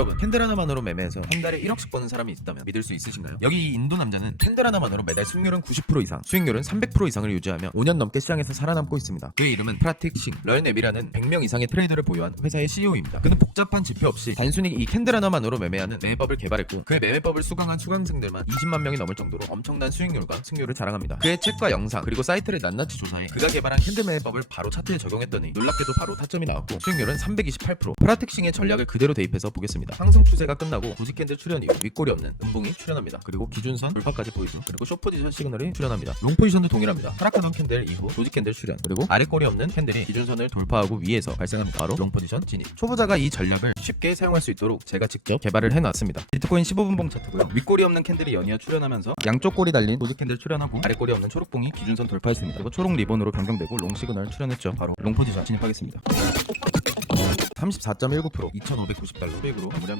여러분 캔들 하나만으로 매매해서 한 달에 1억씩 버는 사람이 있다면 믿을 수 있으신가요? 여기 이 인도 남자는 캔들 하나만으로 매달 수익률은 90% 이상 수익률은 300% 이상을 유지하며 5년 넘게 시장에서 살아남고 있습니다. 그의 이름은 프라틱 싱. 럴넵이라는 100명 이상의 트레이더를 보유한 회사의 CEO입니다. 그는 복잡한 지표 없이 단순히 이 캔들 하나만으로 매매하는 매매법을 개발했고 그의 매매법을 수강한 수강생들만 20만 명이 넘을 정도로 엄청난 수익률과 승률을 자랑합니다. 그의 책과 영상 그리고 사이트를 낱낱이 조사해 그가 개발한 캔들 매매법을 바로 차트에 적용했더니 놀랍게도 바로 타점이 나왔고 수익률은 328% 프라틱싱의 전략을 그대로 대입해서 보겠습니다 상승 추세가 끝나고 도지 캔들 출현 이후 윗골이 없는 음봉이 출현합니다. 그리고 기준선 돌파까지 보이죠? 그리고 숏 포지션 시그널이 출현합니다. 롱 포지션도 동일합니다. 하락하던 캔들 이후 도지 캔들 출현 그리고 아래 골이 없는 캔들이 기준선을 돌파하고 위에서 발생합니다 바로 롱 포지션 진입. 초보자가 이 전략을 쉽게 사용할 수 있도록 제가 직접 개발을 해놨습니다. 비트코인 15분봉 차트고요. 윗골이 없는 캔들이 연이어 출현하면서 양쪽 골이 달린 도지 캔들 출현하고 아래 골이 없는 초록봉이 기준선 돌파했습니다. 그리고 초록 리본으로 변경되고 롱 시그널 출현했죠. 바로 롱 포지션 진입하겠습니다 34.19% 2,590달러. 수익으로 마무리합니다